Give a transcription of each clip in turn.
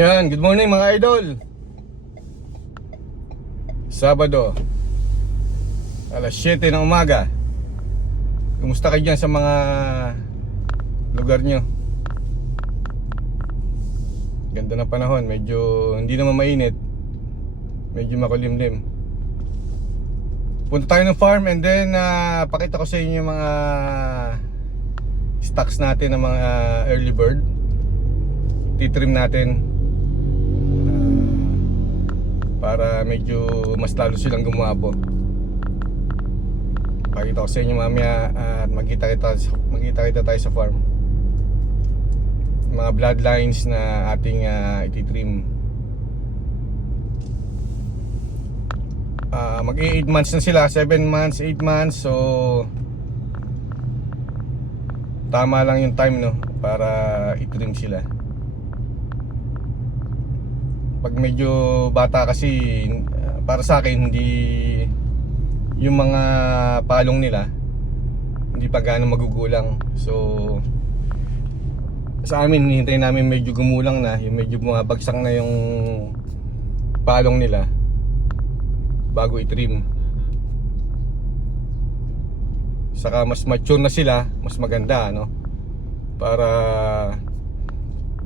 Yan, good morning mga idol. Sabado, alas 7 ng umaga. Kumusta kayo dyan sa mga lugar nyo? Ganda ng panahon, medyo hindi naman mainit, medyo makulimlim. Punta tayo ng farm and then pakita ko sa inyo yung mga stocks natin ng mga early bird. Titrim natin para medyo mas lalo silang gumapo. Pakita ko sa inyo mamaya at magkita kita tayo sa farm. Mga bloodlines na ating ititrim. Mag 8 months na sila, 7 months, 8 months. So tama lang yung time, no, para itrim sila. Pag medyo bata kasi, para sa akin, hindi yung mga palong nila hindi pa gaano magugulang. So sa amin, hintayin namin medyo gumulang na, yung medyo bumabagsak na yung palong nila bago itrim. Saka mas mature na sila, mas maganda, no? Para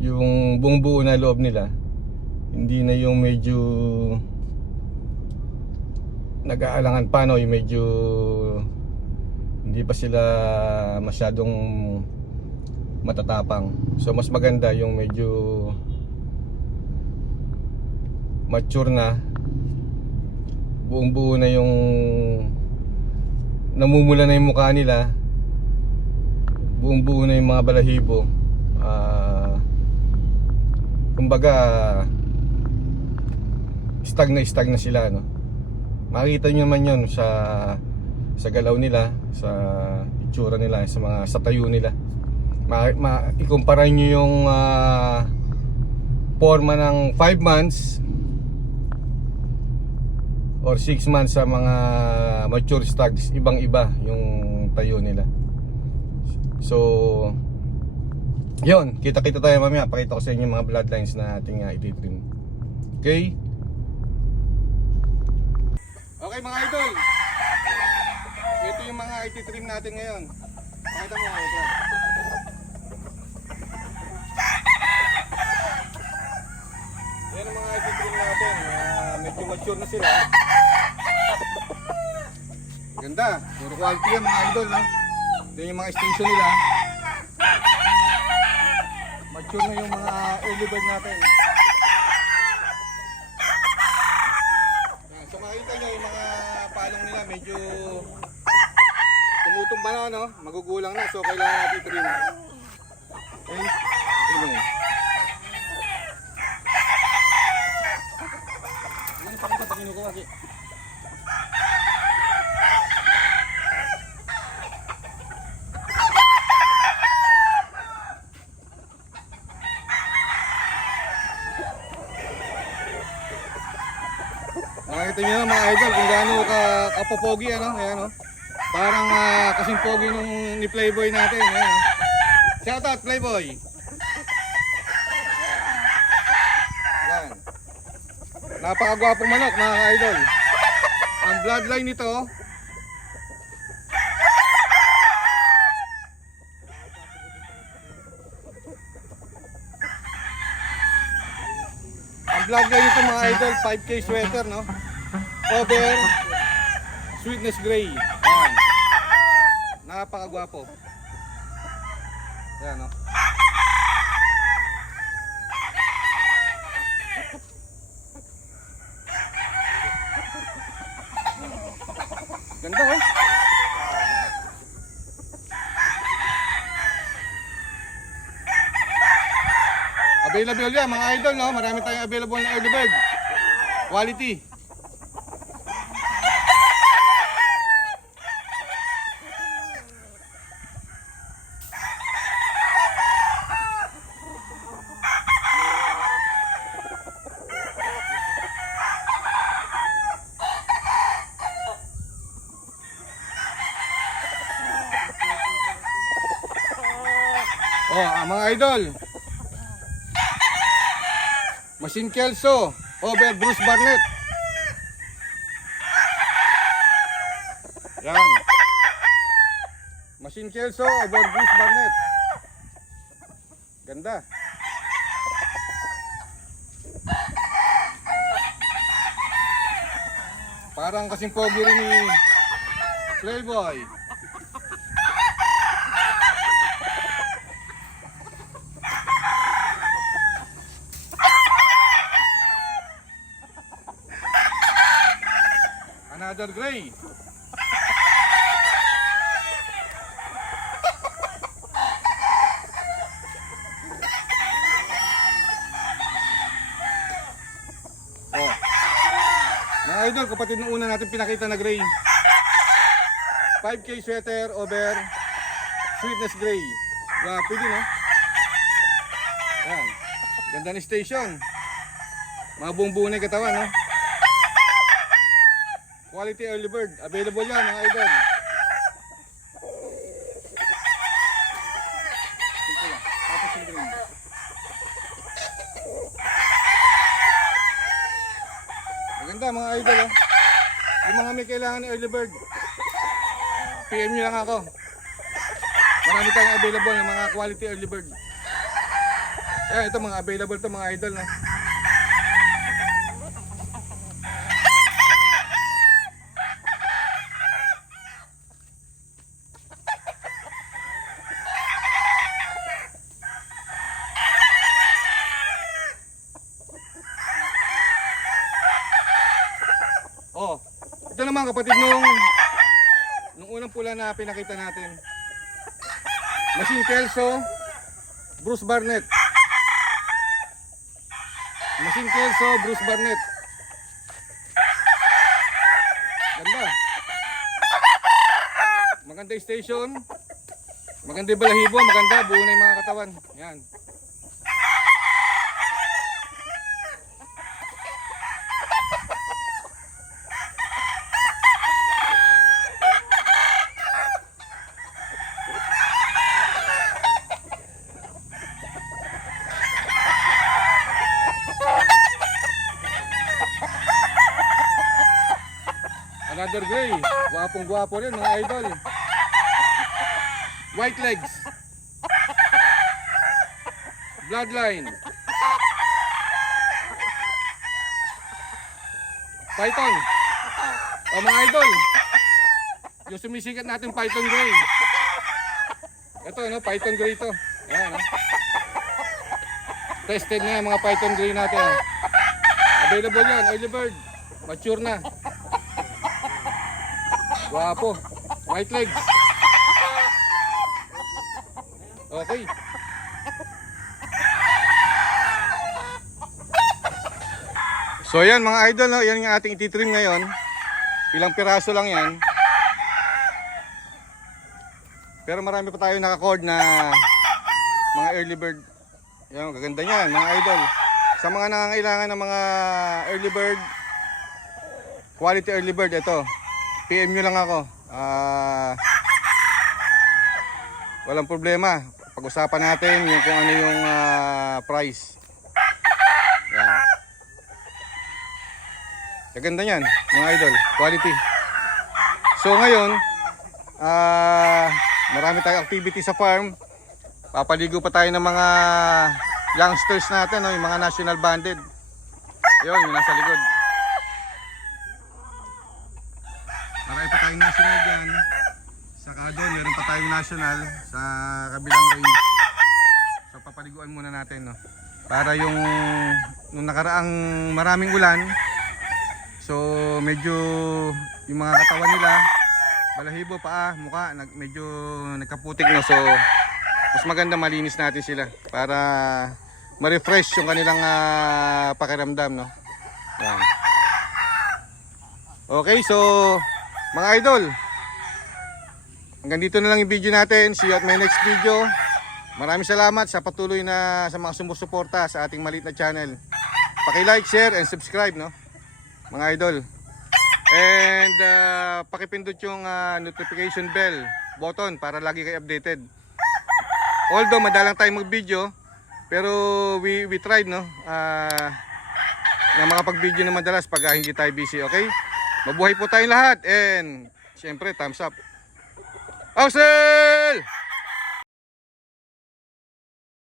yung buong buo na loob nila, hindi na yung medyo nag-aalangan pa, no? Yung medyo hindi pa sila masyadong matatapang. So mas maganda yung medyo mature na, buong buo na yung namumula na yung mukha nila, buong buo na yung mga balahibo. Kumbaga stag na sila, no? Makikita nyo naman yun sa galaw nila, sa itsura nila, sa tayo nila. Ikumpara nyo yung forma ng 5 months or 6 months sa mga mature stags. Ibang iba yung tayo nila. So yun, kita tayo mamaya. Pakita ko sa inyo mga bloodlines na ating ititrim. Okay? Okay mga idol, ito yung mga ititrim natin ngayon. Pakita mo ito. Yan ang mga ititrim natin. Medyo mature na sila. Ganda, puro quality yan mga idol, no? Ito yung mga station nila. Mature na yung mga early bird natin. So makikita nyo yung mga palong nila medyo tumutumba na, no? Magugulang na, so kailangan natin trim. Okay? Tignan mo. Ano pa kita pagino ko kasi? Nakita nyo na mga idol kung gaano kapopogi, ano? Ayan, no? Parang kasing pogi nung ni Playboy natin. Ayan, no? Shout out Playboy. Ayan. Napakagwapong manok mga idol. Ang bloodline nito, mga idol, 5K sweater, no? Over sweetness gray. Ayan. Napakagwapo. Ayan, no? Ganda, oh. Available yan mga idol, no? Marami tayong available na early bird. Quality. Oh, mga idol. Machine Kelso over Bruce Barnett. Yan. Machine Kelso over Bruce Barnett. Ganda. Parang kasing pogi rin ni Playboy. Another gray. Oh. Mga idol, kapatid nung una natin pinakita na gray. 5K sweater over sweetness gray. Pwede no? Yan. Ganda ni station. Mga buong-buo na yung katawan no? Quality early bird. Available yan mga idol. Simple lang. Tapos yung green. Maganda mga idol oh. Yung mga may kailangan ng early bird, PM nyo lang ako. Marami tayong available ng mga quality early bird. Yan, ito mga available to mga idol no? Oh, ito naman kapatid nung unang pula na pinakita natin. Machine Kelso, Bruce Barnett. Machine Kelso, Bruce Barnett. Ganda. Maganda yung station. Maganda yung balahibo, maganda. Buo na yung mga katawan. Yan. Another gray. Gwapong gwapo rin mga idol. White legs. Bloodline. Python. O mga idol, yung sumisikat natin Python gray. Ito no, Python gray to. Ayan no. Tested na yung mga Python gray natin. Available yan, early bird. Mature na. Guwapo. White legs. Okay. So yan mga idol, no? Yan yung ating ititrim ngayon. Ilang piraso lang yan. Pero marami pa tayo naka-cord na mga early bird. Yan, gaganda niyan mga idol. Sa mga nangangailangan ng mga early bird, quality early bird, ito. PM nyo lang ako. Walang problema. Pag-usapan natin yung kung ano yung price. Yan. Kaganda yan, mga idol. Quality. So ngayon, marami tayong activity sa farm. Papaligo pa tayo ng mga youngsters natin, no? Yung mga national banded. Ayun, yung nasa likod. Marami pa tayong national dyan. Saka doon, meron pa tayong national sa kabilang range. So papaliguan muna natin, no? Para yung nung nakaraang maraming ulan, so medyo yung mga katawan nila, balahibo, paa, mukha, medyo nagkaputik, no? So mas maganda malinis natin sila para ma-refresh yung kanilang pakiramdam, no? Yan. Okay, so mga idol, hanggang dito na lang yung video natin. See you at my next video. Maraming salamat sa patuloy na sa mga sumusuporta sa ating maliit na channel. Paki-like, share, and subscribe, no? Mga idol. And pakipindot yung notification bell button para lagi kayo updated. Although madalang tayong mag-video, pero we tried, no? na makapag-video na madalas pag hindi tayo busy, okay? Mabuhay po tayong lahat and syempre thumbs up. Ausel!